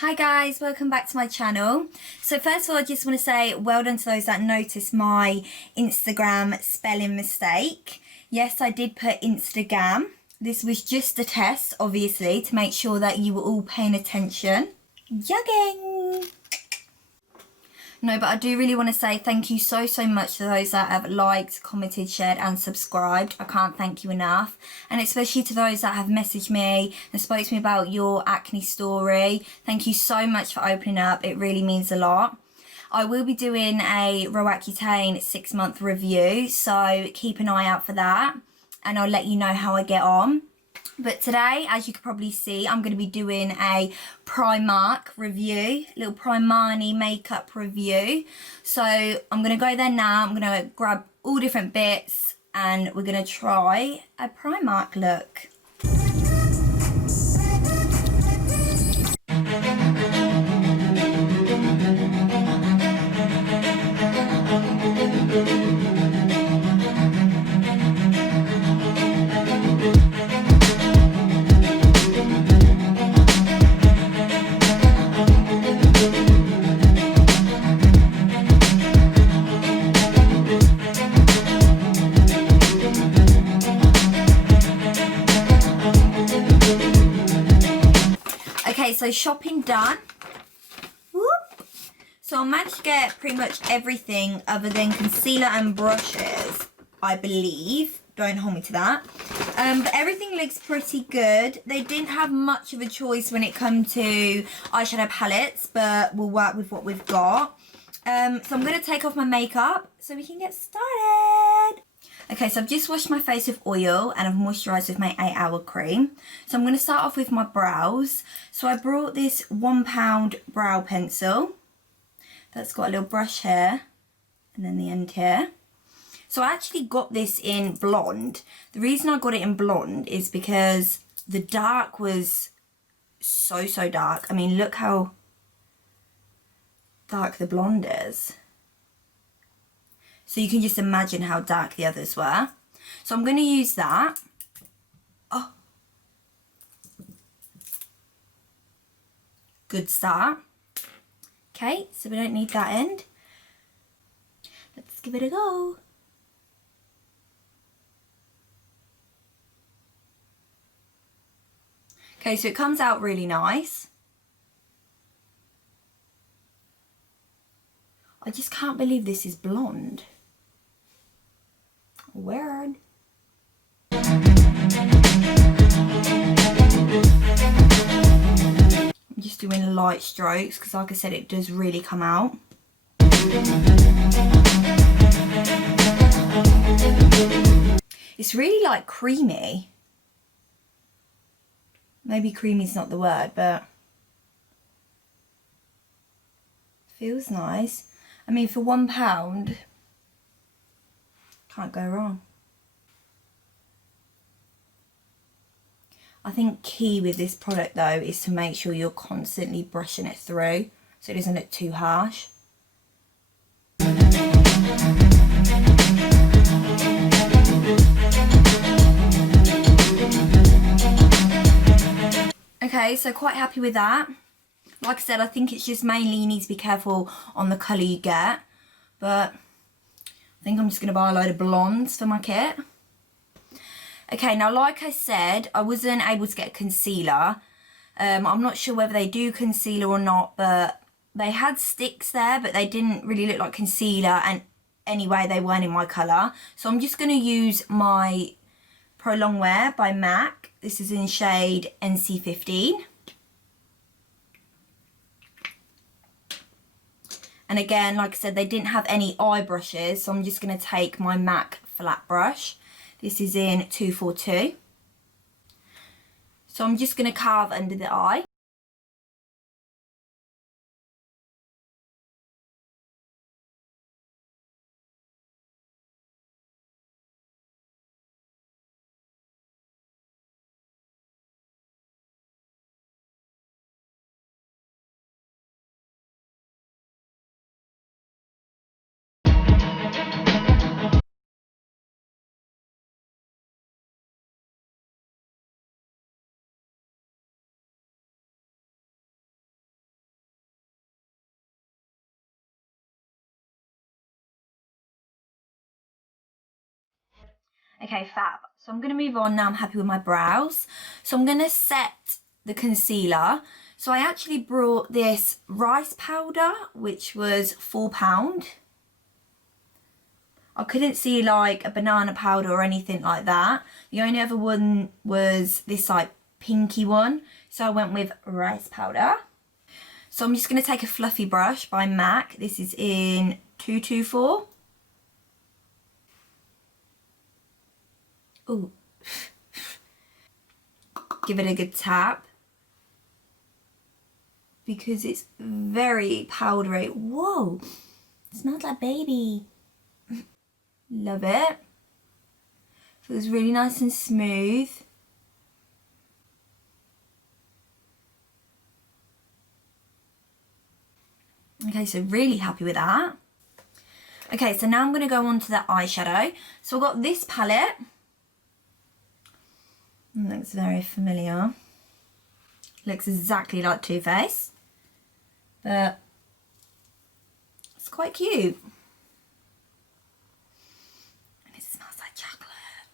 Hi guys, welcome back to my channel. So first of all, I just want to say well done to those that noticed my Instagram spelling mistake. Yes, I did put Instagram. This was just a test, obviously, to make sure that you were all paying attention. Jogging! No, but I do really want to say thank you so much to those that have liked, commented, shared and subscribed. I can't thank you enough. And especially to those that have messaged me and spoke to me about your acne story. Thank you so much for opening up. It really means a lot. I will be doing a Roaccutane 6-month review, so keep an eye out for that. And I'll let you know how I get on. But today, as you can probably see, I'm going to be doing a Primark review, little Primani makeup review. So I'm going to go there now. I'm going to grab all different bits and we're going to try a Primark look. Okay, so shopping done. Whoop. So I managed to get pretty much everything other than concealer and brushes, I believe. Don't hold me to that. But everything looks pretty good. They didn't have much of a choice when it comes to eyeshadow palettes, but we'll work with what we've got. So I'm going to take off my makeup so we can get started. Okay, so I've just washed my face with oil and I've moisturised with my 8-hour cream. So I'm going to start off with my brows. So I brought this £1 brow pencil. That's got a little brush here and then the end here. So I actually got this in blonde. The reason I got it in blonde is because the dark was so dark. I mean, look how dark the blonde is. So you can just imagine how dark the others were. So I'm going to use that. Oh. Good start. Okay, so we don't need that end. Let's give it a go. Okay, so it comes out really nice. I just can't believe this is blonde. Weird. I'm just doing light strokes because, like I said, it does really come out. It's really like creamy. Maybe creamy is not the word, but feels nice. I mean, for £1, can't go wrong. I think key with this product though is to make sure you're constantly brushing it through so it doesn't look too harsh. Okay, so quite happy with that. Like I said, I think it's just mainly you need to be careful on the colour you get. But I think I'm just going to buy a load of blondes for my kit. Okay, now like I said, I wasn't able to get concealer. I'm not sure whether they do concealer or not, but they had sticks there, but they didn't really look like concealer. And anyway, they weren't in my colour. So I'm just going to use my Pro Longwear by MAC. This is in shade NC15. And again, like I said, they didn't have any eye brushes, so I'm just going to take my MAC flat brush. This is in 242. So I'm just going to carve under the eye. Okay, fab. So I'm going to move on now. I'm happy with my brows. So I'm going to set the concealer. So I actually brought this rice powder, which was £4. I couldn't see like a banana powder or anything like that. The only other one was this like pinky one. So I went with rice powder. So I'm just going to take a fluffy brush by MAC. This is in 224. Ooh. Give it a good tap. Because it's very powdery. Whoa. It smells like baby. Love it. Feels really nice and smooth. Okay, so really happy with that. Okay, so now I'm going to go on to the eyeshadow. So I've got this palette. It looks very familiar. Looks exactly like Too Faced. But it's quite cute. And it smells like chocolate.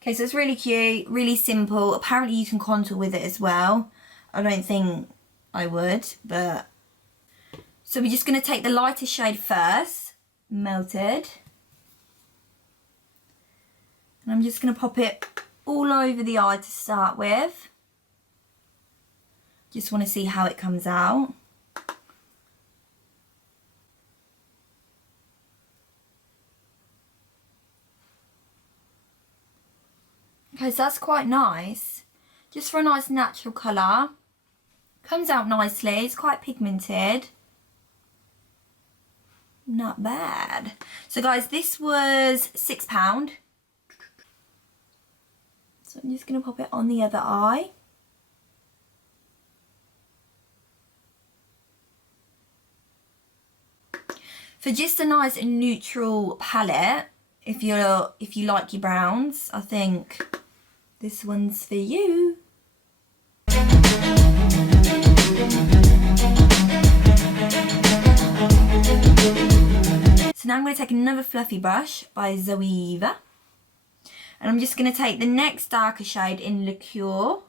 Okay, so it's really cute, really simple. Apparently you can contour with it as well. I don't think I would, but... So we're just going to take the lighter shade first, Melted. And I'm just going to pop it all over the eye to start with. Just want to see how it comes out. Okay, so that's quite nice. Just for a nice natural colour. Comes out nicely, it's quite pigmented. Not bad. So guys, this was £6. So I'm just going to pop it on the other eye. For just a nice and neutral palette, if you like your browns, I think this one's for you. So now I'm going to take another fluffy brush by Zoeva. And I'm just going to take the next darker shade in Liqueur.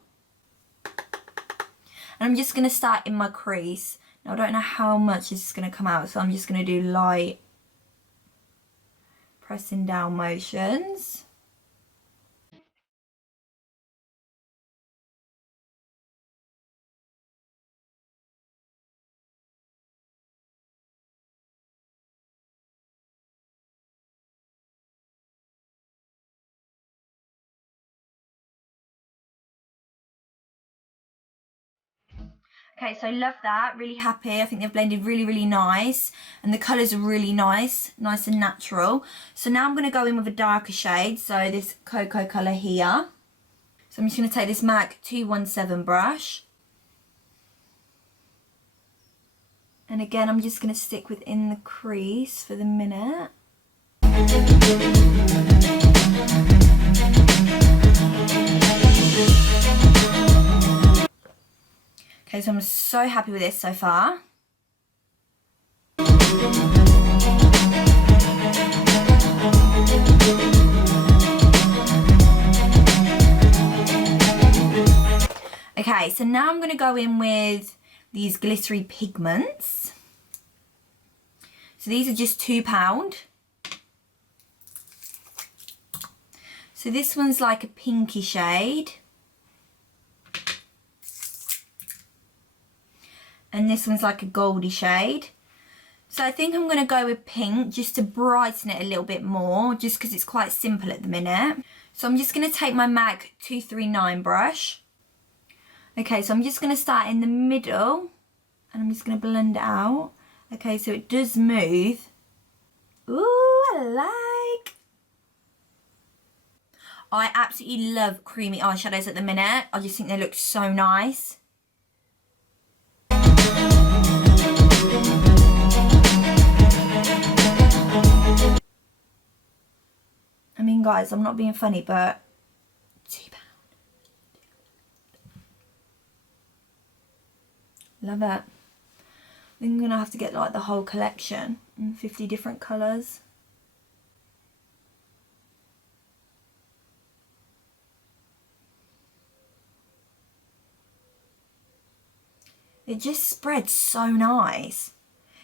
And I'm just going to start in my crease. Now I don't know how much this is going to come out, so I'm just going to do light pressing down motions. Okay, so I love that, really happy. I think they've blended really, really nice. And the colours are really nice, nice and natural. So now I'm going to go in with a darker shade, so this cocoa colour here. So I'm just going to take this MAC 217 brush. And again, I'm just going to stick within the crease for the minute. Okay, so I'm so happy with this so far. Okay, so now I'm going to go in with these glittery pigments. So these are just £2. So this one's like a pinky shade. And this one's like a goldy shade. So I think I'm going to go with pink just to brighten it a little bit more, just because it's quite simple at the minute. So I'm just going to take my MAC 239 brush. Okay, so I'm just going to start in the middle and I'm just going to blend it out. Okay, so it does move. Ooh, I like. I absolutely love creamy eyeshadows at the minute. I just think they look so nice. I mean, guys, I'm not being funny, but £2. Love it. I think I'm going to have to get like the whole collection in 50 different colours. It just spreads so nice.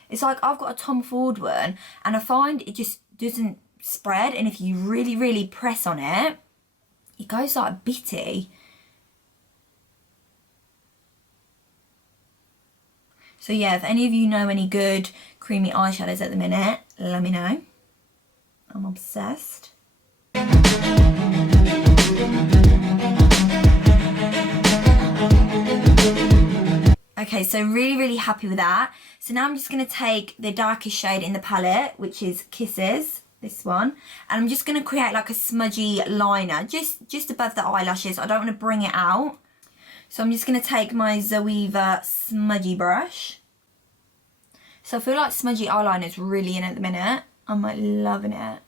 It's like I've got a Tom Ford one and I find it just doesn't spread, and if you really, really press on it, it goes like bitty. So yeah, if any of you know any good creamy eyeshadows at the minute, let me know. I'm obsessed. Okay, so really, really happy with that. So now I'm just going to take the darkest shade in the palette, which is Kisses, this one. And I'm just going to create like a smudgy liner, just above the eyelashes. I don't want to bring it out. So I'm just going to take my Zoeva smudgy brush. So I feel like smudgy eyeliner is really in at the minute. I'm like loving it.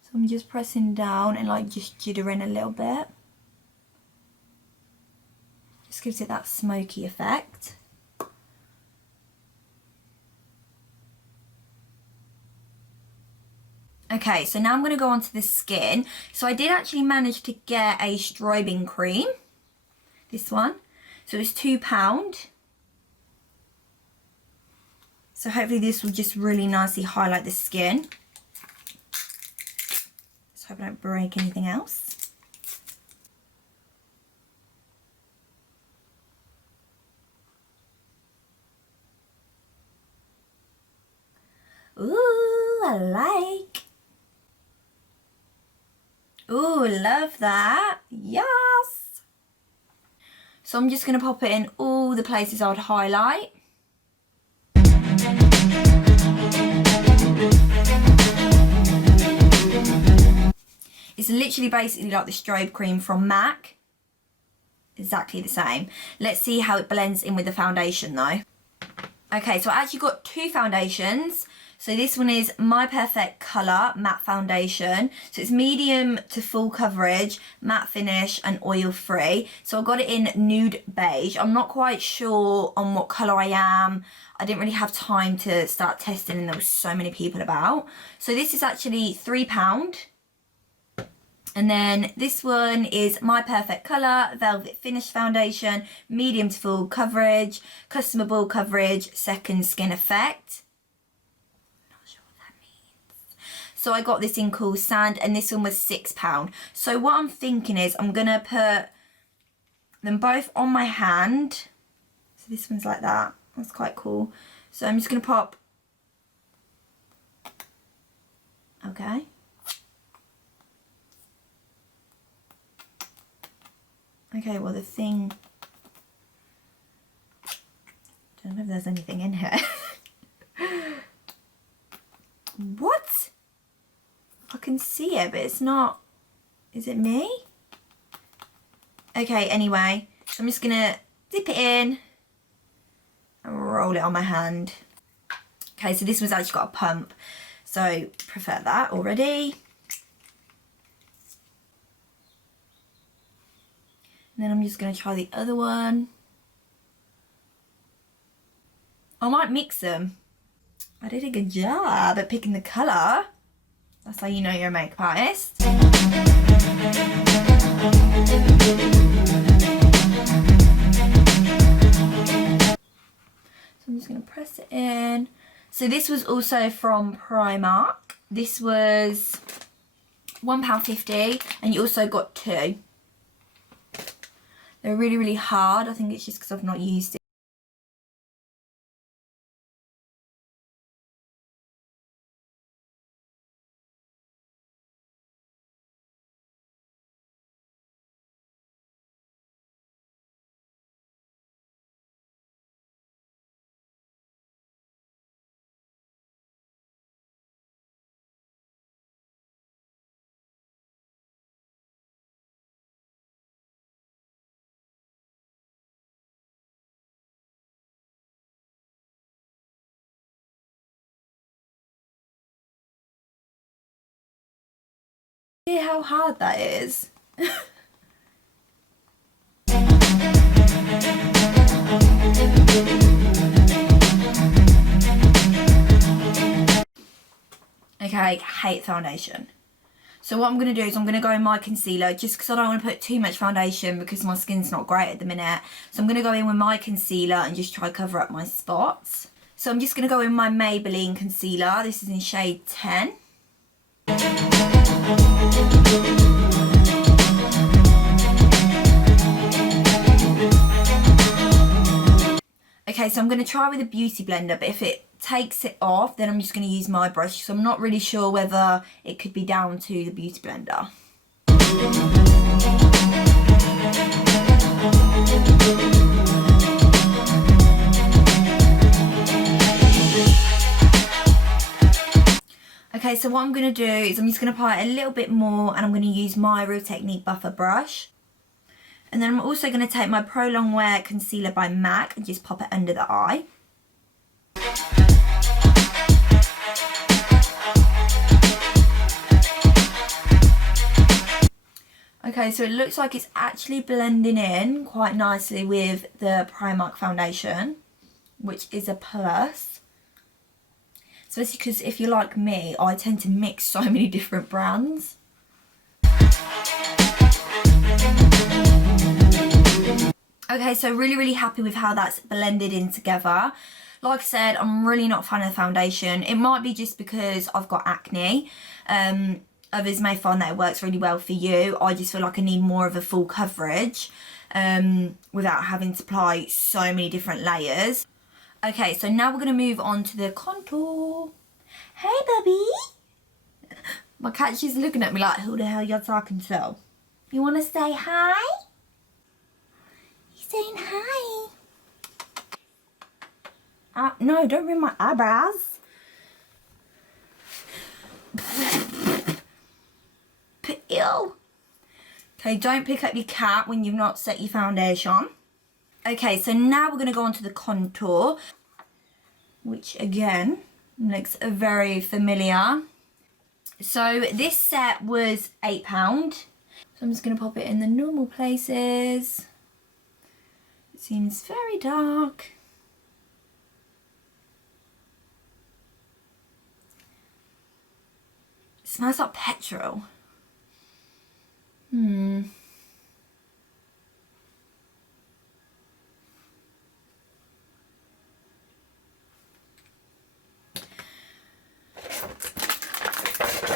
So I'm just pressing down and like just jittering a little bit. Just gives it that smoky effect. Okay, so now I'm going to go onto the skin. So I did actually manage to get a strobing cream. This one. So it's £2. So hopefully this will just really nicely highlight the skin. Let's hope I don't break anything else. Ooh, I like. Ooh, love that. Yes. So I'm just going to pop it in all the places I would highlight. It's literally basically like the strobe cream from MAC. Exactly the same. Let's see how it blends in with the foundation though. Okay, so I actually got two foundations. So this one is My Perfect Colour Matte Foundation. So it's medium to full coverage, matte finish and oil free. So I got it in nude beige. I'm not quite sure on what colour I am. I didn't really have time to start testing and there was so many people about. So this is actually £3. And then this one is My Perfect Colour Velvet Finish Foundation, medium to full coverage, customable coverage, second skin effect. So I got this in Cool Sand and this one was £6. So what I'm thinking is I'm going to put them both on my hand. So this one's like that. That's quite cool. So I'm just going to pop. Okay. Okay, well the thing. Don't know if there's anything in here. What? I can see it, but it's not. Is it me? Okay, anyway. So I'm just going to dip it in and roll it on my hand. Okay, so this one's actually got a pump. So prefer that already. And then I'm just going to try the other one. I might mix them. I did a good job at picking the colour. That's how you know you're a makeup artist. So I'm just going to press it in. So this was also from Primark. This was £1.50 and you also got two. They're really, really hard. I think it's just because I've not used it. See how hard that is? Okay, hate foundation. So what I'm going to do is I'm going to go in my concealer, just because I don't want to put too much foundation because my skin's not great at the minute. So I'm going to go in with my concealer and just try to cover up my spots. So I'm just going to go in my Maybelline concealer. This is in shade 10. Okay, so I'm going to try with a beauty blender, but if it takes it off, then I'm just going to use my brush. So I'm not really sure whether it could be down to the beauty blender. Okay, so what I'm going to do is I'm just going to apply it a little bit more, and I'm going to use my Real Technique buffer brush. And then I'm also going to take my Pro Longwear concealer by MAC and just pop it under the eye. Okay, so it looks like it's actually blending in quite nicely with the Primark foundation, which is a plus. Especially because if you're like me, I tend to mix so many different brands. Okay, so really happy with how that's blended in together. Like I said, I'm really not a fan of the foundation. It might be just because I've got acne. Others may find that it works really well for you. I just feel like I need more of a full coverage without having to apply so many different layers. Okay, so now we're going to move on to the contour. Hey, baby. My cat's just looking at me like, who the hell you're talking to? You want to say hi? Saying hi. No, don't ruin my eyebrows. Ew. Okay, don't pick up your cat when you've not set your foundation. Okay, so now we're going to go on to the contour, which again looks very familiar. So this set was £8. So I'm just going to pop it in the normal places. It seems very dark. It smells like petrol.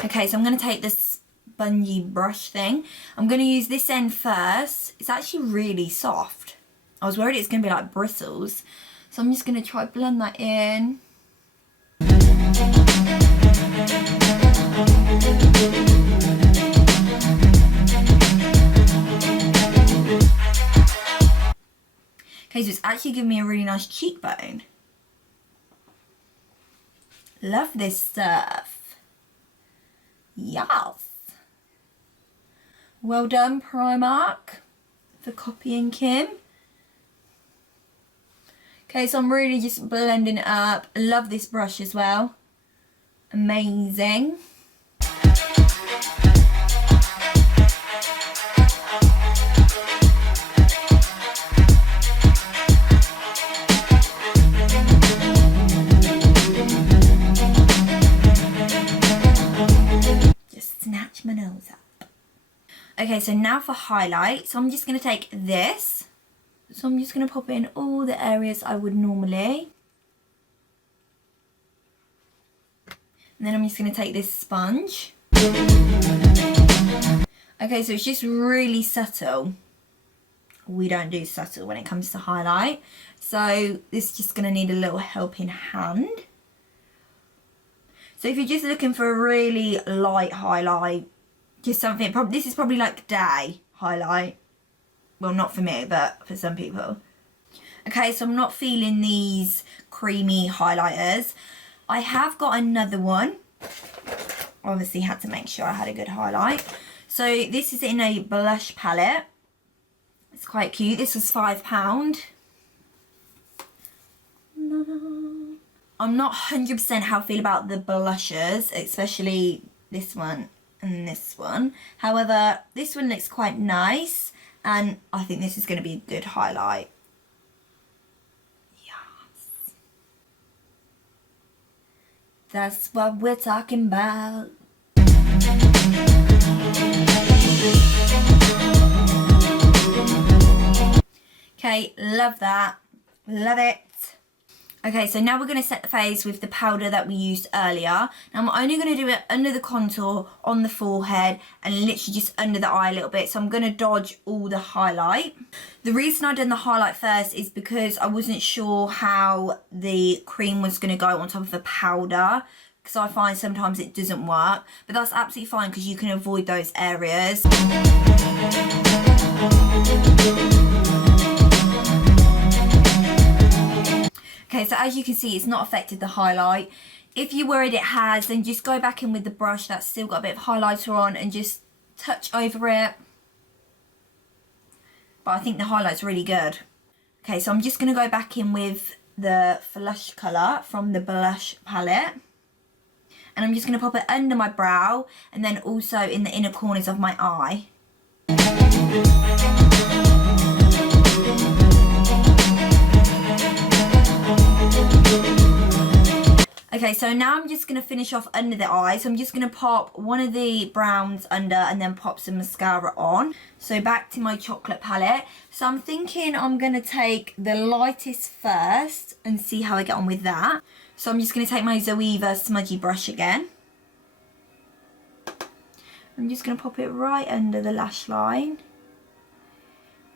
Okay, so I'm going to take this spongy brush thing. I'm going to use this end first. It's actually really soft. I was worried it's going to be like bristles. So I'm just going to try blend that in. Okay, so it's actually giving me a really nice cheekbone. Love this stuff. Yes. Well done, Primark, for copying Kim. Okay, so I'm really just blending it up. I love this brush as well. Amazing. Just snatch my nose up. Okay, so now for highlight. So I'm just going to take this. So I'm just going to pop it in all the areas I would normally. And then I'm just going to take this sponge. Okay, so it's just really subtle. We don't do subtle when it comes to highlight. So this is just going to need a little helping hand. So if you're just looking for a really light highlight, just something, this is probably like day highlight. Well, not for me, but for some people. Okay, so I'm not feeling these creamy highlighters. I have got another one. Obviously had to make sure I had a good highlight. So this is in a blush palette. It's quite cute. This was £5. I'm not 100% how I feel about the blushers, especially this one and this one. However, this one looks quite nice. And I think this is going to be a good highlight. Yes. That's what we're talking about. Okay, love that. Love it. Okay, so now we're going to set the face with the powder that we used earlier. Now I'm only going to do it under the contour, on the forehead, and literally just under the eye a little bit. So I'm going to dodge all the highlight. The reason I done the highlight first is because I wasn't sure how the cream was going to go on top of the powder, because I find sometimes it doesn't work. But that's absolutely fine because you can avoid those areas. Okay, so as you can see, it's not affected the highlight. If you're worried it has, then just go back in with the brush that's still got a bit of highlighter on and just touch over it. But I think the highlight's really good. Okay, so I'm just going to go back in with the Flush colour from the blush palette. And I'm just going to pop it under my brow and then also in the inner corners of my eye. Okay, so now I'm just going to finish off under the eye. So I'm just going to pop one of the browns under and then pop some mascara on. So back to my chocolate palette. So I'm thinking I'm going to take the lightest first and see how I get on with that. So I'm just going to take my Zoeva smudgy brush again. I'm just going to pop it right under the lash line.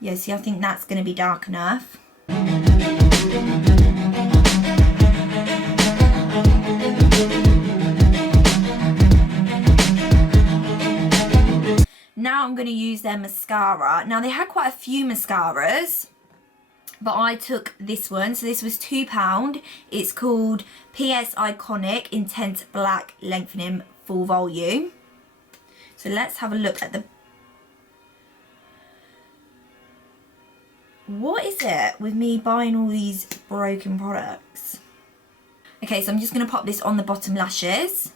Yeah, see, I think that's going to be dark enough. Now I'm going to use their mascara. Now they had quite a few mascaras, but I took this one. So this was £2. It's called PS Iconic Intense Black Lengthening Full Volume. So let's have a look at the... What is it with me buying all these broken products? Okay, so I'm just going to pop this on the bottom lashes.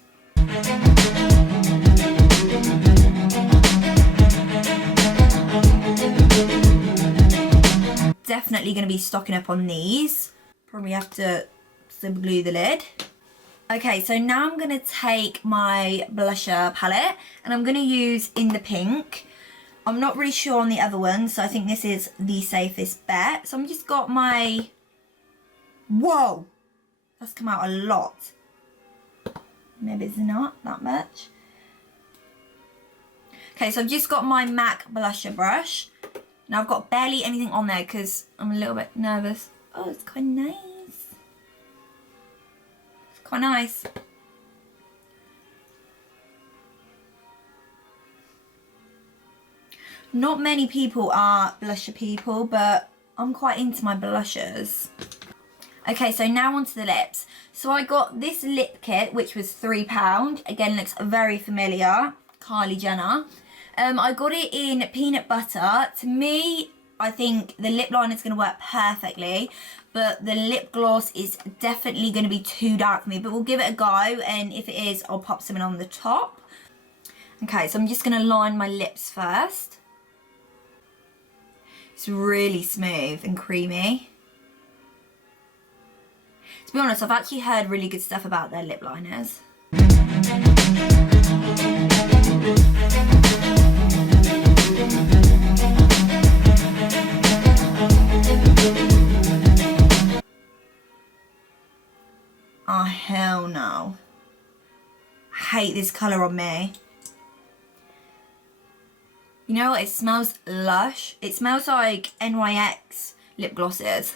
Definitely going to be stocking up on these. Probably have to super glue the lid. Okay, so now I'm going to take my blusher palette and I'm going to use In the Pink. I'm not really sure on the other one, so I think this is the safest bet. So I'm just got my... Whoa! That's come out a lot. Maybe it's not that much. Okay, so I've just got my MAC blusher brush. Now I've got barely anything on there because I'm a little bit nervous. Oh, it's quite nice. It's quite nice. Not many people are blusher people, but I'm quite into my blushers. Okay, so now onto the lips. So I got this lip kit, which was £3. Again, looks very familiar. Kylie Jenner. I got it in peanut butter. To me, I think the lip liner is going to work perfectly, but the lip gloss is definitely going to be too dark for me, but we'll give it a go, and if it is, I'll pop something on the top. Okay, so I'm just going to line my lips first. It's really smooth and creamy. To be honest, I've actually heard really good stuff about their lip liners. Oh, hell no. I hate this colour on me. You know what? It smells lush. It smells like NYX lip glosses.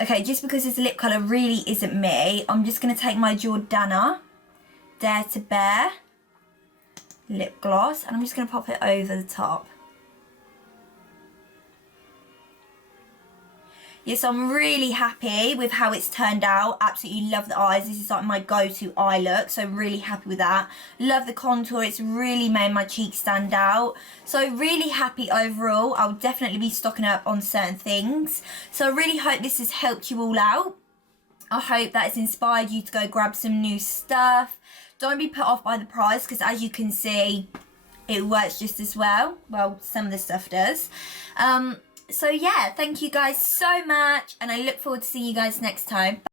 Okay, just because this lip colour really isn't me, I'm just going to take my Jordana Dare to Bear lip gloss and I'm just going to pop it over the top. Yes, I'm really happy with how it's turned out. Absolutely love the eyes. This is like my go-to eye look, so really happy with that. Love the contour. It's really made my cheeks stand out. So really happy overall. I'll definitely be stocking up on certain things. So I really hope this has helped you all out. I hope that it's inspired you to go grab some new stuff. Don't be put off by the price because as you can see, it works just as well. Well, some of the stuff does. So yeah, thank you guys so much and I look forward to seeing you guys next time. Bye.